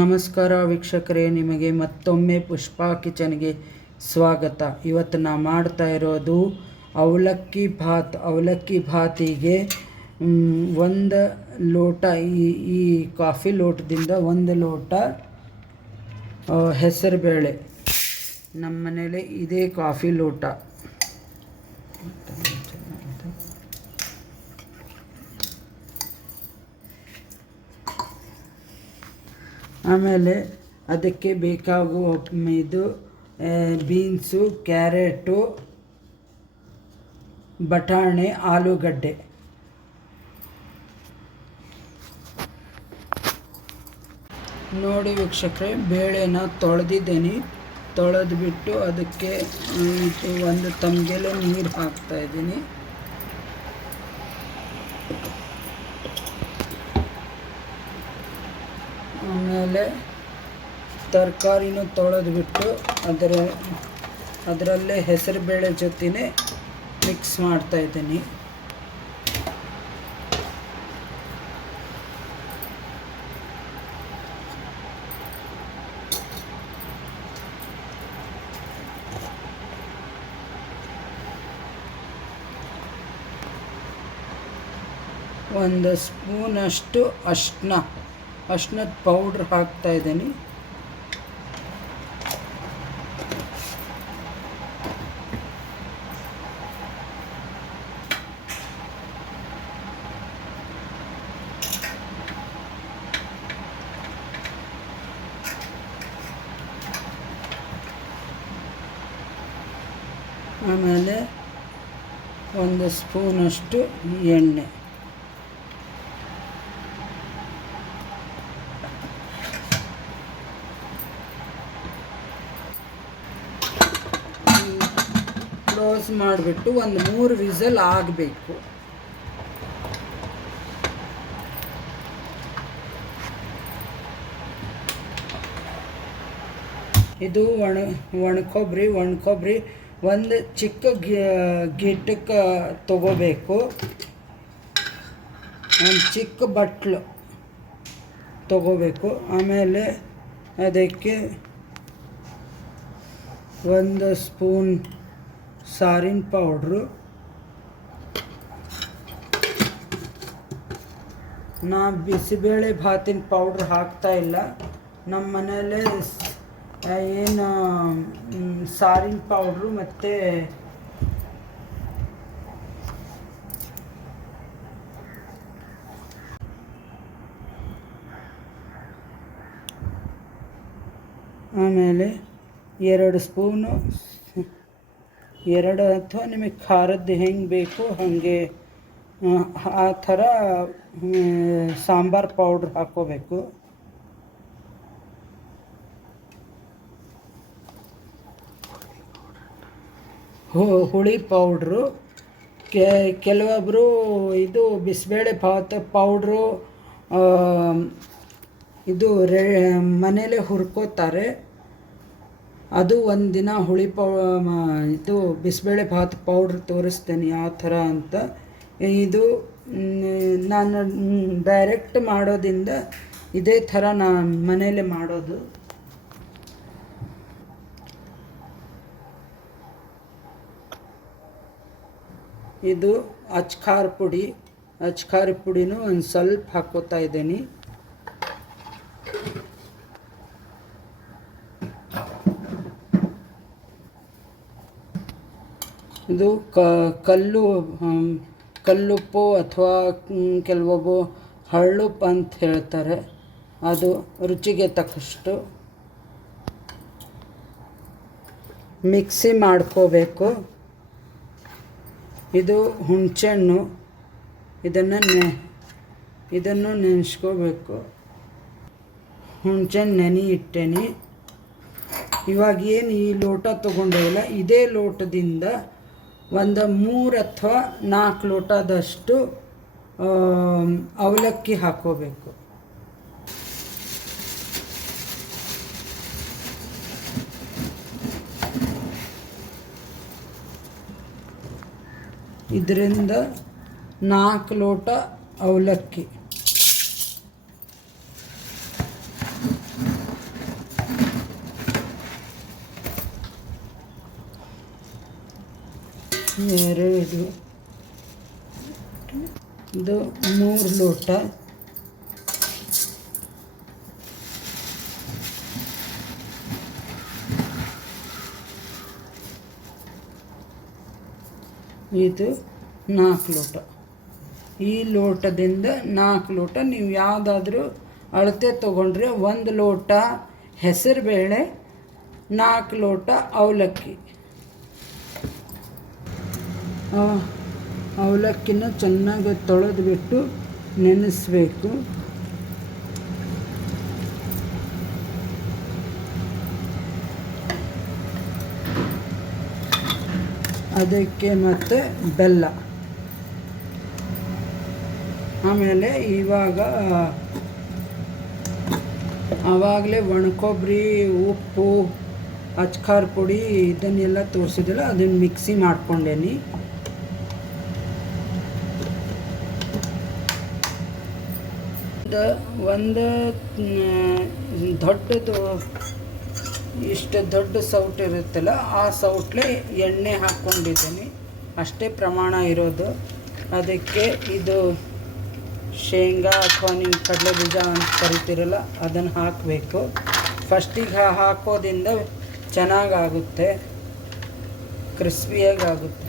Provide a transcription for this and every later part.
ನಮಸ್ಕಾರ ವೀಕ್ಷಕರೇ, ನಿಮಗೆ ಮತ್ತೊಮ್ಮೆ ಪುಷ್ಪಾ ಕಿಚನ್ಗೆ ಸ್ವಾಗತ. ಇವತ್ತು ನಾ ಮಾಡ್ತಾ ಇರೋದು ಅವಲಕ್ಕಿ ಭಾತ್. ಅವಲಕ್ಕಿ ಭಾತಿಗೆ ಒಂದು ಲೋಟ ಈ ಕಾಫಿ ಲೋಟದಿಂದ ಒಂದು ಲೋಟ ಹೆಸರುಬೇಳೆ. ನಮ್ಮ ಮನೇಲಿ ಇದೇ ಕಾಫಿ ಲೋಟ. ಆಮೇಲೆ ಅದಕ್ಕೆ ಬೇಕಾಗುವ ಇದು ಬೀನ್ಸು, ಕ್ಯಾರೆಟು, ಬಟಾಣೆ, ಆಲೂಗಡ್ಡೆ. ನೋಡಿ ವೀಕ್ಷಕರೇ, ಬೇಳೆನ ತೊಳೆದಿದ್ದೇನೆ. ತೊಳೆದ್ಬಿಟ್ಟು ಅದಕ್ಕೆ ಒಂದು ತಂಬಿಗೆಲೆ ನೀರು ಹಾಕ್ತಾಯಿದ್ದೀನಿ. ಆಮೇಲೆ ತರಕಾರಿನೂ ತೊಳೆದ್ಬಿಟ್ಟು ಅದರಲ್ಲೇ ಹೆಸರುಬೇಳೆ ಜೊತೆನೇ ಮಿಕ್ಸ್ ಮಾಡ್ತಾಯಿದ್ದೀನಿ. ಒಂದು ಸ್ಪೂನಷ್ಟು ಅರ್ಶಿನದ ಪೌಡ್ರ್ ಹಾಕ್ತಾಯಿದ್ದೀನಿ. ಆಮೇಲೆ ಒಂದು ಸ್ಪೂನಷ್ಟು ಎಣ್ಣೆ. ಕ್ಲೋಸ್ ಮಾಡಿಬಿಟ್ಟು ಒಂದು 3 ವಿಸಲ್ ಆಗಬೇಕು. ಇದು ಒಣಕೊಬ್ಬರಿ ಒಂದು ಚಿಕ್ಕ ಗಿಟ್ಟಕ್ಕೆ ತಗೋಬೇಕು. ಒಂದು ಚಿಕ್ಕ ಬಟ್ಲು ತಗೋಬೇಕು. ಆಮೇಲೆ ಅದಕ್ಕೆ ಒಂದು ಸ್ಪೂನ್ ಸಾರಿನ ಪೌಡ್ರು. ನಾ ಬಿಸಿಬೇಳೆ ಭಾತಿನ ಪೌಡ್ರ್ ಹಾಕ್ತಾಯಿಲ್ಲ. ನಮ್ಮ ಮನೇಲೆ ಏನು ಸಾರಿನ ಪೌಡ್ರು ಮತ್ತು ಆಮೇಲೆ 2 ಸ್ಪೂನು, 2 ಅಥವಾ ನಿಮಗೆ ಖಾರದ್ದು ಹೆಂಗೆ ಬೇಕು ಹಾಗೆ ಆ ಥರ ಸಾಂಬಾರು ಪೌಡ್ರ್ ಹಾಕ್ಕೋಬೇಕು. ಹುಳಿ ಪೌಡ್ರು. ಕೆಲವೊಬ್ಬರು ಇದು ಬಿಸಿಬೇಳೆ ಭಾತ್ ಪೌಡ್ರು ಇದು ಮನೇಲೆ ಹುರ್ಕೋತಾರೆ. ಅದು ಒಂದಿನ ಇದು ಬಿಸಿಬೇಳೆ ಭಾತ್ ಪೌಡ್ರ್ ತೋರಿಸ್ತೇನೆ ಯಾವ ಥರ ಅಂತ. ಇದು ನಾನು ಡೈರೆಕ್ಟ್ ಮಾಡೋದ್ರಿಂದ ಇದೇ ಥರ ನಾನು ಮನೇಲೆ ಮಾಡೋದು. ಇದು ಅಚ್ಕಾರ್ ಪುಡಿನೂ ಒಂದು ಸ್ವಲ್ಪ ಹಾಕ್ಕೋತಾ ಇದ್ದೀನಿ. ಇದು ಕಲ್ಲುಪ್ಪು ಅಥವಾ ಕೆಲವೊಬ್ಬರು ಹಳ್ಳುಪ್ಪು ಅಂತ ಹೇಳ್ತಾರೆ. ಅದು ರುಚಿಗೆ ತಕ್ಕಷ್ಟು ಮಿಕ್ಸಿ ಮಾಡ್ಕೋಬೇಕು. ಇದು ಹುಣಸೆಹಣ್ಣು, ಇದನ್ನು ನೆನೆಸ್ಕೋಬೇಕು. ಹುಣಸೆಹಣ್ಣು ನೆನೆ ಇಟ್ಟೇನಿ. ಇವಾಗ ಏನು ಈ ಲೋಟ ತೊಗೊಂಡಿಲ್ಲ, ಇದೇ ಲೋಟದಿಂದ ಒಂದು 3 ಅಥವಾ 4 ಲೋಟದಷ್ಟು ಅವಲಕ್ಕಿ ಹಾಕ್ಕೋಬೇಕು. ಇದರಿಂದ 4 ಲೋಟ ಅವಲಕ್ಕಿ. 2 ಇದು 3 ಲೋಟ. ಇದು 4 ಲೋಟ. ಈ ಲೋಟದಿಂದ 4 ಲೋಟ ನೀವು ಯಾವುದಾದ್ರೂ ಅಳತೆ ತೊಗೊಂಡ್ರೆ 1 ಲೋಟ ಹೆಸರುಬೇಳೆ, 4 ಲೋಟ ಅವಲಕ್ಕಿ. ಅವಲಕ್ಕಿನ ಚೆನ್ನಾಗಿ ತೊಳೆದ್ಬಿಟ್ಟು ನೆನೆಸಬೇಕು. ಅದಕ್ಕೆ ಮತ್ತು ಬೆಲ್ಲ. ಆಮೇಲೆ ಆವಾಗಲೇ ಒಣಕೊಬ್ಬರಿ, ಉಪ್ಪು, ಅಚ್ಕಾರ್ ಪುಡಿ ಇದನ್ನೆಲ್ಲ ತೋರಿಸಿದಿಲ್ಲ, ಅದನ್ನು ಮಿಕ್ಸಿ ಮಾಡ್ಕೊಂಡೇನಿ. ಒಂದು ದೊಡ್ಡದು ಇಷ್ಟು ದೊಡ್ಡ ಸೌಟ್ ಇರುತ್ತಲ್ಲ, ಆ ಸೌಟ್ಲೆ ಎಣ್ಣೆ ಹಾಕ್ಕೊಂಡಿದ್ದೀನಿ. ಅಷ್ಟೇ ಪ್ರಮಾಣ ಇರೋದು. ಅದಕ್ಕೆ ಇದು ಶೇಂಗಾ ಅಥವಾ ನೀವು ಕಡಲೆ ಬೀಜ ಅಂತ ಕರಿತೀರಲ್ಲ, ಅದನ್ನು ಹಾಕಬೇಕು. ಫಸ್ಟಿಗೆ ಹಾಕೋದ್ರಿಂದ ಚೆನ್ನಾಗಾಗುತ್ತೆ, ಕ್ರಿಸ್ಪಿಯಾಗಿ ಆಗುತ್ತೆ.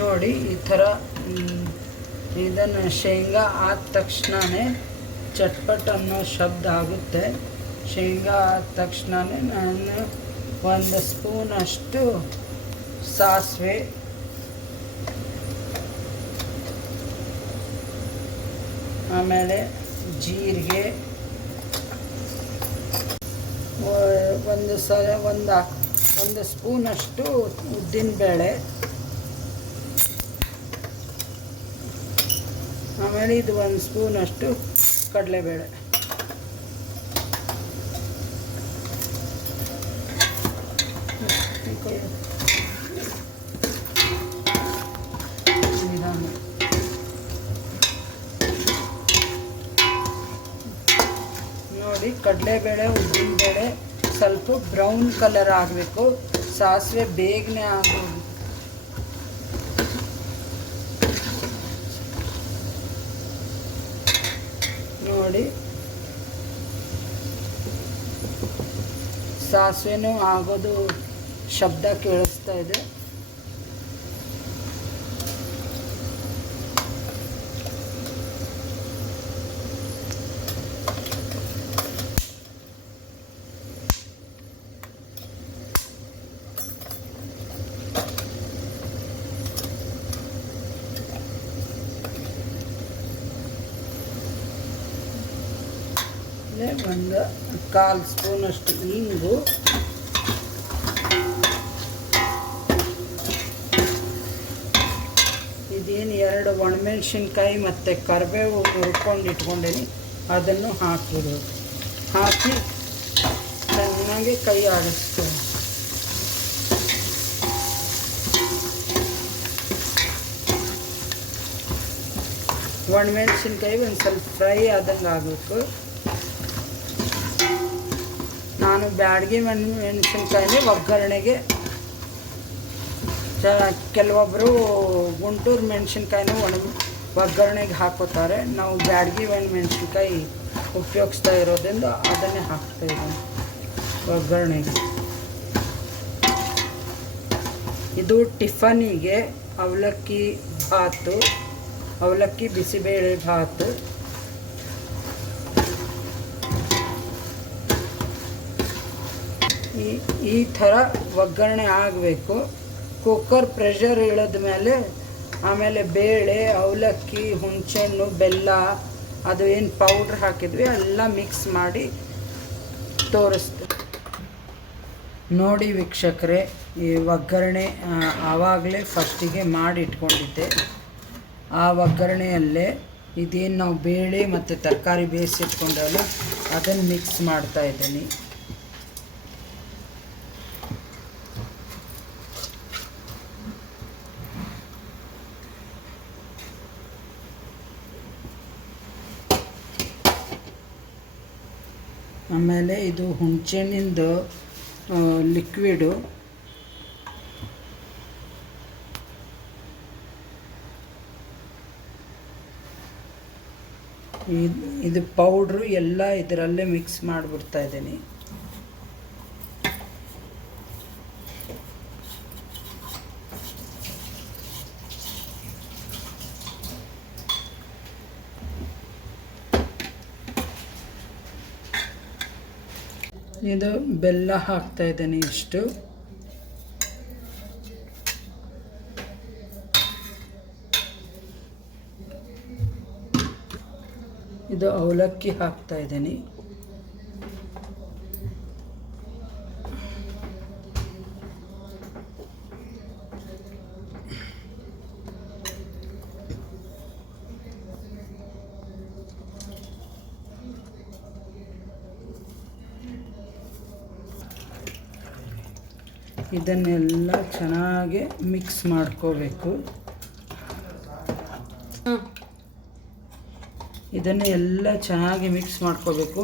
ನೋಡಿ ಈ ಥರ ಇದನ್ನು ಶೇಂಗಾ ಆದ ತಕ್ಷಣವೇ ಚಟ್ಪಟ್ ಅನ್ನೋ ಶಬ್ದ ಆಗುತ್ತೆ. ಶೇಂಗಾ ಆದ ತಕ್ಷಣವೇ ನಾನು 1 ಸ್ಪೂನಷ್ಟು ಸಾಸಿವೆ, ಆಮೇಲೆ ಜೀರಿಗೆ, ಒಂದು ಸ್ಪೂನಷ್ಟು ಉದ್ದಿನಬೇಳೆ, ಆಮೇಲೆ ಇದು 1 ಸ್ಪೂನಷ್ಟು ಕಡಲೆಬೇಳೆ. ನೋಡಿ ಕಡಲೆಬೇಳೆ, ಉದ್ದಿನಬೇಳೆ ಸ್ವಲ್ಪ ಬ್ರೌನ್ ಕಲರ್ ಆಗಬೇಕು. ಸಾಸಿವೆ ಬೇಗನೆ ಆಗೋದು. ನೋಡಿ ಸಾಸಿವೆನೂ ಆಗೋದು ಶಬ್ದ ಕೇಳಿಸ್ತಾ ಇದೆ. ಒಂದು 1/4 ಸ್ಪೂನಷ್ಟು ಇಂಗು, ಇದೇನು 2 ಒಣಮೆಣ್ಸಿನ್ಕಾಯಿ ಮತ್ತು ಕರಿಬೇವು ಹುರ್ಕೊಂಡು ಇಟ್ಕೊಂಡೇನಿ, ಅದನ್ನು ಹಾಕಿಬಿಡು. ಹಾಕಿ ಚೆನ್ನಾಗಿ ಕೈ ಆಡಿಸ್ತೀವಿ. ಒಣಮೆಣ್ಸಿನ್ಕಾಯಿ ಒಂದು ಸ್ವಲ್ಪ ಫ್ರೈ ಆದಂಗೆ ಆಗಬೇಕು. ನಾನು ಬ್ಯಾಡಗಿ ಮೆಣಸಿನ್ಕಾಯಿನೇ ಒಗ್ಗರಣೆಗೆ, ಕೆಲವೊಬ್ಬರು ಗುಂಟೂರು ಮೆಣಸಿನ್ಕಾಯಿನೂ ಒಗ್ಗರಣೆಗೆ ಹಾಕೋತಾರೆ. ನಾವು ಬ್ಯಾಡಗಿ ಮೆಣಸಿನ್ಕಾಯಿ ಉಪಯೋಗಿಸ್ತಾ ಇರೋದ್ರಿಂದ ಅದನ್ನೇ ಹಾಕ್ತಾಯಿದ್ದೀನಿ ಒಗ್ಗರಣೆಗೆ. ಇದು ಟಿಫನಿಗೆ ಅವಲಕ್ಕಿ ಭಾತು, ಅವಲಕ್ಕಿ ಬಿಸಿಬೇಳೆ ಭಾತು. ಈ ಥರ ಒಗ್ಗರಣೆ ಆಗಬೇಕು. ಕುಕ್ಕರ್ ಪ್ರೆಷರ್ ಇಳಿದ ಮೇಲೆ ಆಮೇಲೆ ಬೇಳೆ, ಅವಲಕ್ಕಿ, ಹುಣಸೆಹಣ್ಣು, ಬೆಲ್ಲ, ಅದು ಏನು ಪೌಡ್ರ್ ಹಾಕಿದ್ವಿ ಎಲ್ಲ ಮಿಕ್ಸ್ ಮಾಡಿ ತೋರಿಸ್ತೀವಿ. ನೋಡಿ ವೀಕ್ಷಕರೇ, ಈ ಒಗ್ಗರಣೆ ಆವಾಗಲೇ ಫಸ್ಟಿಗೆ ಮಾಡಿ ಇಟ್ಕೊಂಡಿದ್ದೆ. ಆ ಒಗ್ಗರಣೆಯಲ್ಲೇ ಇದೇನು ನಾವು ಬೇಳೆ ಮತ್ತು ತರಕಾರಿ ಬೇಯಿಸಿಟ್ಕೊಂಡಲ್ಲ ಅದನ್ನು ಮಿಕ್ಸ್ ಮಾಡ್ತಾಯಿದ್ದೀನಿ. ಆಮೇಲೆ ಇದು ಹುಣಸೆಹಣ್ಣಿಂದು ಲಿಕ್ವಿಡು ಇದು ಪೌಡ್ರು ಎಲ್ಲ ಇದರಲ್ಲೇ ಮಿಕ್ಸ್ ಮಾಡಿಬಿಡ್ತಾ ಇದ್ದೀನಿ. ಇದು ಬೆಲ್ಲ ಹಾಕ್ತಾ ಇದ್ದೀನಿ ಇಷ್ಟು. ಇದು ಅವಲಕ್ಕಿ ಹಾಕ್ತಾ ಇದ್ದೀನಿ. ಇದನ್ನೆಲ್ಲ ಚೆನ್ನಾಗಿ ಮಿಕ್ಸ್ ಮಾಡ್ಕೋಬೇಕು. ಇದನ್ನು ಎಲ್ಲ ಚೆನ್ನಾಗಿ ಮಿಕ್ಸ್ ಮಾಡ್ಕೋಬೇಕು.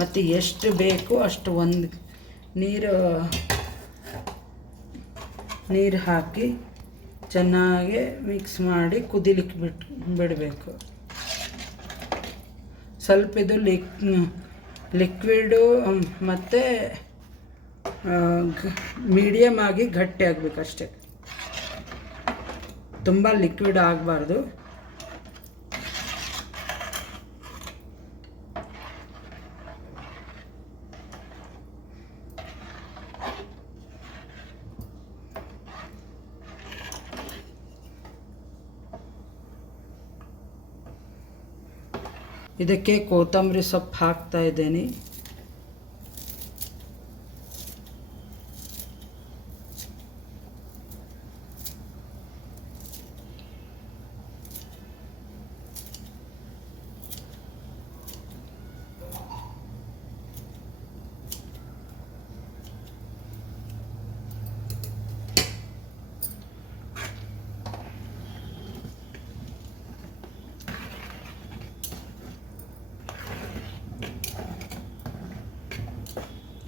ಮತ್ತು ಎಷ್ಟು ಬೇಕು ಅಷ್ಟು ಒಂದು ನೀರು ಹಾಕಿ ಚೆನ್ನಾಗಿ ಮಿಕ್ಸ್ ಮಾಡಿ ಕುದಿಲಿಕ್ಕೆ ಬಿಡಬೇಕು. ಸ್ವಲ್ಪ ಇದು ಲಿಕ್ವಿಡು ಮತ್ತು ಮೀಡಿಯಮ್ ಆಗಿ ಗಟ್ಟಿ ಆಗಬೇಕಷ್ಟೆ, ತುಂಬ ಲಿಕ್ವಿಡ್ ಆಗಬಾರ್ದು. ಇದಕ್ಕೆ ಕೊತ್ತಂಬರಿ ಸೊಪ್ಪು ಹಾಕ್ತಾ ಇದ್ದೀನಿ.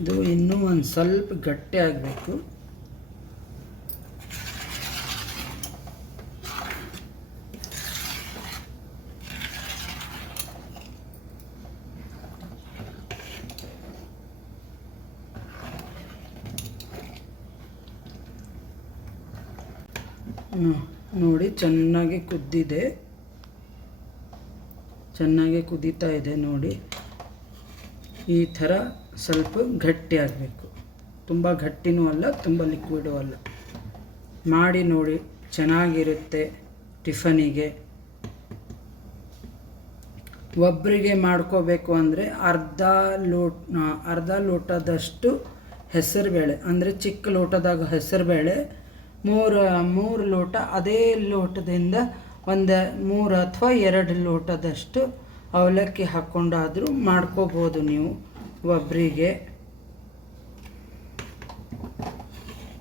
ಇದು ಇನ್ನೂ ಒಂದು ಸ್ವಲ್ಪ ಗಟ್ಟಿ ಆಗಬೇಕು. ನೋಡಿ ಚೆನ್ನಾಗಿ ಕುದ್ದಿದೆ, ಚೆನ್ನಾಗಿ ಕುದೀತಾ ಇದೆ ನೋಡಿ. ಈ ಥರ ಸ್ವಲ್ಪ ಗಟ್ಟಿ ಆಗಬೇಕು, ತುಂಬ ಗಟ್ಟಿನೂ ಅಲ್ಲ ತುಂಬ ಲಿಕ್ವಿಡೂ ಅಲ್ಲ. ಮಾಡಿ ನೋಡಿ, ಚೆನ್ನಾಗಿರುತ್ತೆ ಟಿಫನಿಗೆ. ಒಬ್ಬರಿಗೆ ಮಾಡ್ಕೋಬೇಕು ಅಂದರೆ ಅರ್ಧ ಲೋಟದಷ್ಟು ಹೆಸರುಬೇಳೆ, ಅಂದರೆ ಚಿಕ್ಕ ಲೋಟದಾಗ ಹೆಸರುಬೇಳೆ, ಮೂರು ಲೋಟ ಅದೇ ಲೋಟದಿಂದ ಒಂದು 3 ಅಥವಾ 2 ಲೋಟದಷ್ಟು ಅವಲಕ್ಕಿ ಹಾಕ್ಕೊಂಡಾದರೂ ಮಾಡ್ಕೋಬೋದು ನೀವು. ಒಬ್ಬರಿಗೆ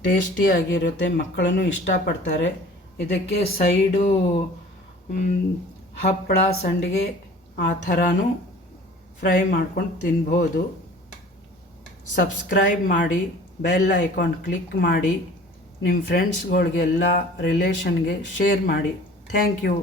ಟೇಸ್ಟಿಯಾಗಿರುತ್ತೆ, ಮಕ್ಕಳನ್ನು ಇಷ್ಟಪಡ್ತಾರೆ. ಇದಕ್ಕೆ ಸೈಡು ಹಪ್ಪಳ, ಸಂಡಿಗೆ ಆ ಥರನೂ ಫ್ರೈ ಮಾಡ್ಕೊಂಡು ತಿನ್ಬೋದು. ಸಬ್ಸ್ಕ್ರೈಬ್ ಮಾಡಿ, ಬೆಲ್ ಐಕಾನ್ ಕ್ಲಿಕ್ ಮಾಡಿ, ನಿಮ್ಮ ಫ್ರೆಂಡ್ಸ್ಗಳಿಗೆಲ್ಲ ರಿಲೇಷನ್ಗೆ ಶೇರ್ ಮಾಡಿ. Thank you.